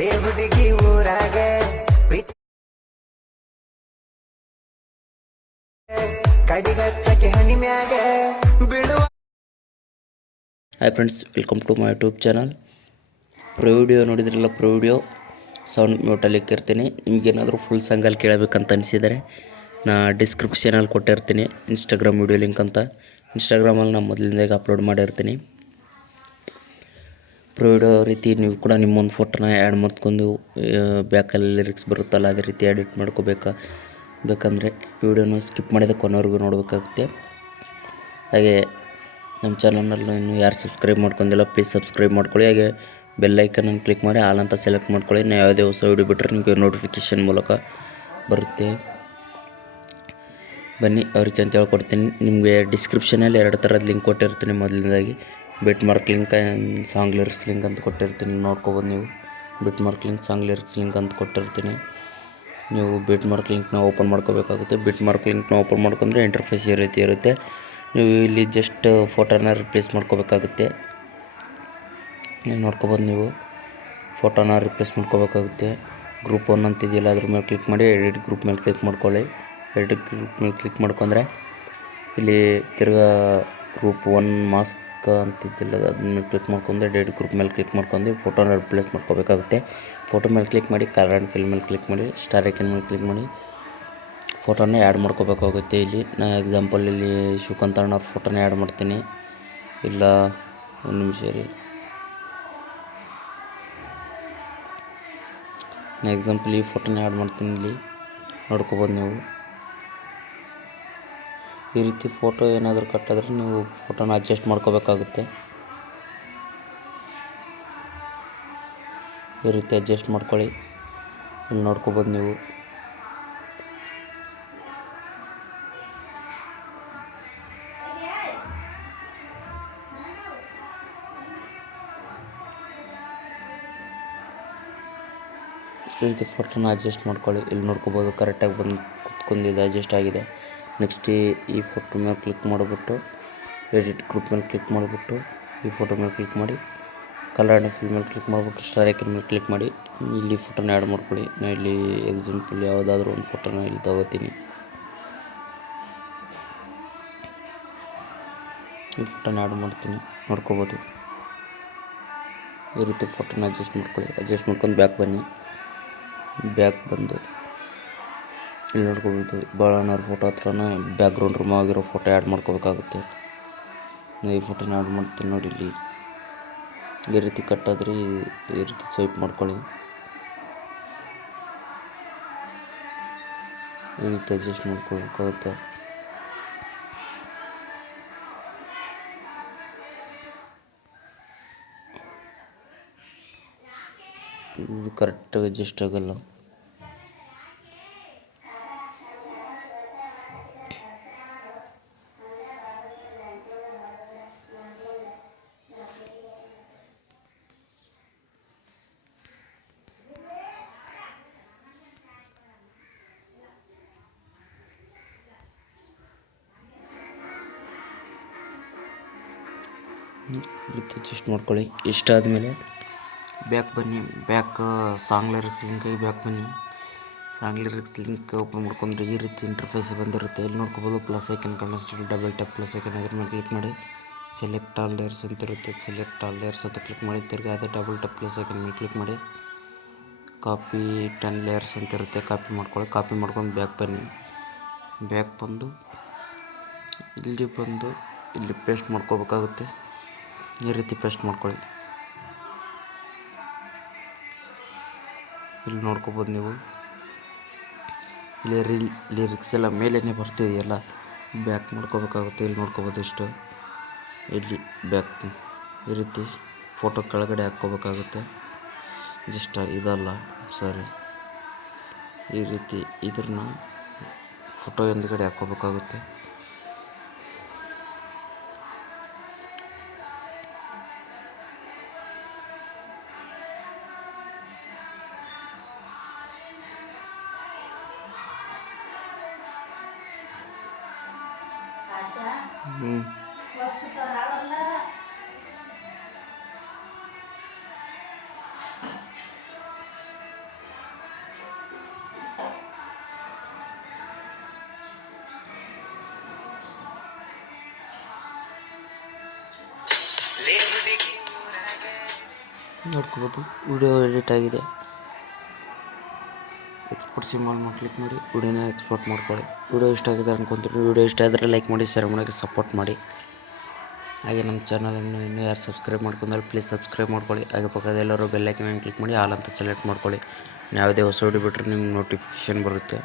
ಹುಡುಗಿ ಊರಾಗ ಕಡಿಗಚ್ಚಕ್ಕೆ ಹನಿ ಮ್ಯಾಗ ಬಿಡುವ. Hi friends, welcome to my YouTube channel. ಪ್ರೋ ವಿಡಿಯೋ ನೋಡಿದ್ರಲ್ಲ, ಪ್ರೋ ವಿಡಿಯೋ ಸೌಂಡ್ ಮ್ಯೂಟಲ್ಲಿ ಇಕ್ಕಿರ್ತೀನಿ. ನಿಮಗೇನಾದರೂ ಫುಲ್ ಸಾಂಗಲ್ಲಿ ಕೇಳಬೇಕಂತ ಅನಿಸಿದರೆ ನಾ ಡಿಸ್ಕ್ರಿಪ್ಷನಲ್ಲಿ ಕೊಟ್ಟಿರ್ತೀನಿ ಇನ್ಸ್ಟಾಗ್ರಾಮ್ ವಿಡಿಯೋ ಲಿಂಕ್ ಅಂತ. ಇನ್ಸ್ಟಾಗ್ರಾಮಲ್ಲಿ ನಾನು ಮೊದಲಿಂದಾಗಿ ಅಪ್ಲೋಡ್ ಮಾಡಿರ್ತೀನಿ. ಪ್ರೋ ವಿಡಿಯೋ ರೀತಿ ನೀವು ಕೂಡ ನಿಮ್ಮೊಂದು ಫೋಟೋನ ಆ್ಯಡ್ ಮಾಡ್ಕೊಂಡು ಬ್ಯಾಕಲ್ಲಿ ಲಿರಿಕ್ಸ್ ಬರುತ್ತಲ್ಲ, ಅದೇ ರೀತಿ ಎಡಿಟ್ ಬೇಕಂದರೆ ವಿಡಿಯೋನ ಸ್ಕಿಪ್ ಮಾಡಿದ ಕೊನೆವರೆಗೂ ನೋಡಬೇಕಾಗುತ್ತೆ. ಹಾಗೆ ನಮ್ಮ ಚಾನಲ್ನಲ್ಲಿ ಇನ್ನೂ ಯಾರು ಸಬ್ಸ್ಕ್ರೈಬ್ ಮಾಡ್ಕೊಂಡಿಲ್ಲ, ಪ್ಲೀಸ್ ಸಬ್ಸ್ಕ್ರೈಬ್ ಮಾಡ್ಕೊಳ್ಳಿ. ಹಾಗೆ ಬೆಲ್ ಐಕನನ್ನು ಕ್ಲಿಕ್ ಮಾಡಿ ಆಲ್ ಅಂತ ಸೆಲೆಕ್ಟ್ ಮಾಡ್ಕೊಳ್ಳಿ. ನಾವು ಯಾವುದೇ ಹೊಸ ವಿಡಿಯೋ ಬಿಟ್ಟರೆ ನಿಮಗೆ ನೋಟಿಫಿಕೇಷನ್ ಮೂಲಕ ಬರುತ್ತೆ. ಬನ್ನಿ ಯಾವ ರೀತಿ ಅಂತ ಹೇಳ್ಕೊಡ್ತೀನಿ. ನಿಮಗೆ ಡಿಸ್ಕ್ರಿಪ್ಷನಲ್ಲಿ 2 ಥರದ ಲಿಂಕ್ ಕೊಟ್ಟಿರ್ತೀನಿ. ಮೊದಲನೇದಾಗಿ bit mark link, song lyrics link ಅಂತ ಕೊಟ್ಟಿರ್ತೀನಿ, ನೋಡ್ಕೊಬೋದು ನೀವು. Bit mark link, song lyrics link ಅಂತ ಕೊಟ್ಟಿರ್ತೀನಿ. ನೀವು ಬಿಟ್ ಮಾರ್ಕ್ ಲಿಂಕ್ನ ಓಪನ್ ಮಾಡ್ಕೋಬೇಕಾಗುತ್ತೆ. ಬಿಟ್ ಮಾರ್ಕ್ ಲಿಂಕ್ನ ಓಪನ್ ಮಾಡ್ಕೊಂಡ್ರೆ ಇಂಟರ್ಫೇಸ್ ಈ ರೀತಿ ಇರುತ್ತೆ. ನೀವು ಇಲ್ಲಿ ಜಸ್ಟ್ ಫೋಟೋನ ರಿಪ್ಲೇಸ್ ಮಾಡ್ಕೋಬೇಕಾಗುತ್ತೆ. ನೋಡ್ಕೊಬೋದು ನೀವು, ಫೋಟೋನ ರಿಪ್ಲೇಸ್ ಮಾಡ್ಕೋಬೇಕಾಗುತ್ತೆ. ಗ್ರೂಪ್ 1 ಅಂತಿದೆಯಲ್ಲ, ಅದ್ರ ಮೇಲೆ ಕ್ಲಿಕ್ ಮಾಡಿ ಎಡಿಟ್ ಗ್ರೂಪ್ ಮೇಲೆ ಕ್ಲಿಕ್ ಮಾಡ್ಕೊಳ್ಳಿ. ಎಡಿಟ್ ಗ್ರೂಪ್ ಮೇಲೆ ಕ್ಲಿಕ್ ಮಾಡ್ಕೊಂಡ್ರೆ ಇಲ್ಲಿ ತಿರ್ಗಾ ಗ್ರೂಪ್ 1 ಮಾಸ್ಕ್ ಅಂತಿದ್ದಿಲ್ಲ, ಅದ್ರ ಮೇಲೆ ಕ್ಲಿಕ್ ಮಾಡ್ಕೊಂಡ್ರೆ ಎಡಿಟ್ ಗ್ರೂಪ್ ಮೇಲೆ ಕ್ಲಿಕ್ ಮಾಡ್ಕೊಂಡು ಫೋಟೋನ ರಿಪ್ಲೇಸ್ ಮಾಡ್ಕೋಬೇಕಾಗುತ್ತೆ. ಫೋಟೋ ಮೇಲೆ ಕ್ಲಿಕ್ ಮಾಡಿ, ಕಲರ್ ಆ್ಯಂಡ್ ಫಿಲ್ ಮೇಲೆ ಕ್ಲಿಕ್ ಮಾಡಿ, ಸ್ಟಾರ್ ಐಕನ್ ಮೇಲೆ ಕ್ಲಿಕ್ ಮಾಡಿ ಫೋಟೋನ ಆ್ಯಡ್ ಮಾಡ್ಕೋಬೇಕಾಗುತ್ತೆ. ಇಲ್ಲಿ ನಾ ಎಕ್ಸಾಂಪಲ್ ಇಲ್ಲಿ ಶಿವಕಾಂತಣ್ಣ ಫೋಟೋನ ಆ್ಯಡ್ ಮಾಡ್ತೀನಿ. ಇಲ್ಲ, ಒಂದು ನಿಮಿಷ ರೀ, ನಾ ಎಕ್ಸಾಂಪಲ್ ಈ ಫೋಟೋನ ಆ್ಯಡ್ ಮಾಡ್ತೀನಿ. ಇಲ್ಲಿ ನೋಡ್ಕೋಬೋದು ನೀವು. ಈ ರೀತಿ ಫೋಟೋ ಏನಾದರೂ ಕಟ್ಟಾದರೆ ನೀವು ಫೋಟೋನ ಅಡ್ಜಸ್ಟ್ ಮಾಡ್ಕೋಬೇಕಾಗುತ್ತೆ. ಈ ರೀತಿ ಅಡ್ಜಸ್ಟ್ ಮಾಡ್ಕೊಳ್ಳಿ. ಇಲ್ಲಿ ನೋಡ್ಕೋಬೋದು ನೀವು. ಈ ರೀತಿ ಫೋಟೋನ ಅಡ್ಜಸ್ಟ್ ಮಾಡ್ಕೊಳ್ಳಿ. ಇಲ್ಲಿ ನೋಡ್ಕೋಬೋದು ಕರೆಕ್ಟಾಗಿ ಬಂದು ಕುತ್ಕೊಂಡಿದೆ, ಅಡ್ಜಸ್ಟ್ ಆಗಿದೆ. ನೆಕ್ಸ್ಟ್ ಈ ಫೋಟೋ ಮೇಲೆ ಕ್ಲಿಕ್ ಮಾಡಿಬಿಟ್ಟು ಎಡಿಟ್ ಗ್ರೂಪ್ ಮೇಲೆ ಕ್ಲಿಕ್ ಮಾಡಿಬಿಟ್ಟು ಈ ಫೋಟೋ ಮೇಲೆ ಕ್ಲಿಕ್ ಮಾಡಿ, ಕಲರ್ ಆ್ಯಂಡ್ ಫಿಲ್ ಮೇಲೆ ಕ್ಲಿಕ್ ಮಾಡಿಬಿಟ್ಟು ಸ್ಟಾರ್ ಐಕನ್ ಮೇಲೆ ಕ್ಲಿಕ್ ಮಾಡಿ ಇಲ್ಲಿ ಫೋಟೋನ ಆ್ಯಡ್ ಮಾಡ್ಕೊಳ್ಳಿ. ನಾನು ಇಲ್ಲಿ ಎಕ್ಸಾಂಪಲ್ ಯಾವುದಾದ್ರೂ ಒಂದು ಫೋಟೋನ ಇಲ್ಲಿ ತಗೋತೀನಿ. ಈ ಫೋಟೋನ ಆ್ಯಡ್ ಮಾಡ್ತೀನಿ, ನೋಡ್ಕೋಬೋದು. ಈ ರೀತಿ ಫೋಟೋನ ಅಡ್ಜಸ್ಟ್ ಮಾಡ್ಕೊಳ್ಳಿ. ಅಡ್ಜಸ್ಟ್ ಮಾಡ್ಕೊಂಡು ಬ್ಯಾಕ್ ಬನ್ನಿ. ಬ್ಯಾಕ್ ಬಂದು ಇಲ್ಲಿ ನೋಡ್ಕೋಬೋದು, ಬಾಳಣ್ಣವ್ರ ಫೋಟೋ ಹತ್ರನೇ ಬ್ಯಾಕ್ಗ್ರೌಂಡ್ ರಿಮೂವ್ ಆಗಿರೋ ಫೋಟೋ ಆ್ಯಡ್ ಮಾಡ್ಕೋಬೇಕಾಗುತ್ತೆ. ನಾನು ಈ ಫೋಟೋನ ಆ್ಯಡ್ ಮಾಡ್ತೀನಿ ನೋಡಿ. ಇಲ್ಲಿ ಈ ರೀತಿ ಕಟ್ಟಾದರೆ ಈ ರೀತಿ ಸ್ವೈಪ್ ಮಾಡ್ಕೊಳ್ಳಿ. ಈ ರೀತಿ ಅಡ್ಜಸ್ಟ್ ಮಾಡ್ಕೊಳ್ಬೇಕಾಗುತ್ತೆ. ಇದು ಕರೆಕ್ಟಾಗಿ ಅಡ್ಜಸ್ಟ್ ಆಗಲ್ಲ. ಈ ರೀತಿ ಅಡ್ಜಸ್ಟ್ ಮಾಡ್ಕೊಳ್ಳಿ. ಇಷ್ಟಾದಮೇಲೆ ಬ್ಯಾಕ್ ಬನ್ನಿ. ಬ್ಯಾಕ್ ಸಾಂಗ್ ಲಿರಿಕ್ಸ್ ಲಿಂಕಾಗಿ ಬ್ಯಾಕ್ ಬನ್ನಿ. ಸಾಂಗ್ ಲಿರಿಕ್ಸ್ ಲಿಂಕ್ ಓಪನ್ ಮಾಡ್ಕೊಂಡ್ರೆ ಈ ರೀತಿ ಇಂಟರ್ಫೇಸ್ ಬಂದಿರುತ್ತೆ. ಇಲ್ಲಿ ನೋಡ್ಕೋಬೋದು ಪ್ಲಸ್ ಐಕನ್ ಕಾಣಿಸ್ತಿದೆ, ಡಬಲ್ ಟ್ಯಾಪ್ ಪ್ಲಸ್ ಐಕನ್ ಅದ್ರ ಮೇಲೆ ಕ್ಲಿಕ್ ಮಾಡಿ ಸೆಲೆಕ್ಟ್ ಆಲ್ ಲೇಯರ್ಸ್ ಅಂತ ಇರುತ್ತೆ. ಸೆಲೆಕ್ಟ್ ಆಲ್ ಲೇಯರ್ಸ್ ಅಂತ ಕ್ಲಿಕ್ ಮಾಡಿ ತಿರ್ಗಿ ಅದೇ ಡಬಲ್ ಟ್ಯಾಪ್ ಪ್ಲಸ್ ಐಕನ್ ಮೇಲೆ ಕ್ಲಿಕ್ ಮಾಡಿ ಕಾಪಿ 10 ಲೇಯರ್ಸ್ ಅಂತ ಇರುತ್ತೆ, ಕಾಪಿ ಮಾಡ್ಕೊಳ್ಳಿ. ಕಾಪಿ ಮಾಡ್ಕೊಂಡು ಬ್ಯಾಕ್ ಬನ್ನಿ. ಬ್ಯಾಕ್ ಬಂದು ಇಲ್ಲಿ ಪೇಸ್ಟ್ ಮಾಡ್ಕೋಬೇಕಾಗುತ್ತೆ. ಈ ರೀತಿ ಪೇಸ್ಟ್ ಮಾಡ್ಕೊಳ್ಳಿ. ಇಲ್ಲಿ ನೋಡ್ಕೋಬೋದು ನೀವು, ಇಲ್ಲಿ ಲಿರಿಕ್ಸ್ ಎಲ್ಲ ಮೇಲೇ ಬರ್ತಿದೆಯಲ್ಲ, ಬ್ಯಾಕ್ ಮಾಡ್ಕೋಬೇಕಾಗುತ್ತೆ. ಇಲ್ಲಿ ನೋಡ್ಕೋಬೋದು ಇಷ್ಟು. ಇಲ್ಲಿ ಬ್ಯಾಕ್ ಈ ರೀತಿ ಫೋಟೋ ಕೆಳಗಡೆ ಹಾಕ್ಕೋಬೇಕಾಗುತ್ತೆ. ಜಸ್ಟ್ ಇದಲ್ಲ, ಸಾರಿ, ಈ ರೀತಿ ಇದ್ರನ್ನ ಫೋಟೋ ಹಿಂದ್ಗಡೆ ಹಾಕ್ಕೋಬೇಕಾಗುತ್ತೆ. ನೋಡ್ಕೋಬೋದು. ವಿಡಿಯೋ ಎಡಿಟ್ ಆಗಿದೆ. ಎಕ್ಸ್ಪೋರ್ಟ್ ಸಿಂಬಲ್ ಮೇಲೆ ಕ್ಲಿಕ್ ಮಾಡಿ ವಿಡಿಯೋನ ಎಕ್ಸ್ಪೋರ್ಟ್ ಮಾಡ್ಕೊಳ್ಳಿ. ವಿಡಿಯೋ ಇಷ್ಟ ಆಗಿದೆ ಅನ್ಕೊತೀನಿ. ವಿಡಿಯೋ ಇಷ್ಟ ಆದರೆ ಲೈಕ್ ಮಾಡಿ, ಶೇರ್ ಮಾಡೋಕ್ಕೆ ಸಪೋರ್ಟ್ ಮಾಡಿ. ಹಾಗೆ ನಮ್ಮ ಚಾನಲನ್ನು ಇನ್ನೂ ಯಾರು ಸಬ್ಸ್ಕ್ರೈಬ್ ಮಾಡ್ಕೊಂಡ್ರೆ ಪ್ಲೀಸ್ ಸಬ್ಸ್ಕ್ರೈಬ್ ಮಾಡ್ಕೊಳ್ಳಿ. ಹಾಗೆ ಪಕ್ಕದೆಲ್ಲರೂ ಬೆಲ್ ಐಕನ್ ಕ್ಲಿಕ್ ಮಾಡಿ ಆಲ್ ಅಂತ ಸೆಲೆಕ್ಟ್ ಮಾಡ್ಕೊಳ್ಳಿ. ಯಾವುದೇ ಹೊಸ ವಿಡಿಯೋ ಬಿಟ್ಟರೆ ನಿಮ್ಗೆ ನೋಟಿಫಿಕೇಷನ್ ಬರುತ್ತೆ.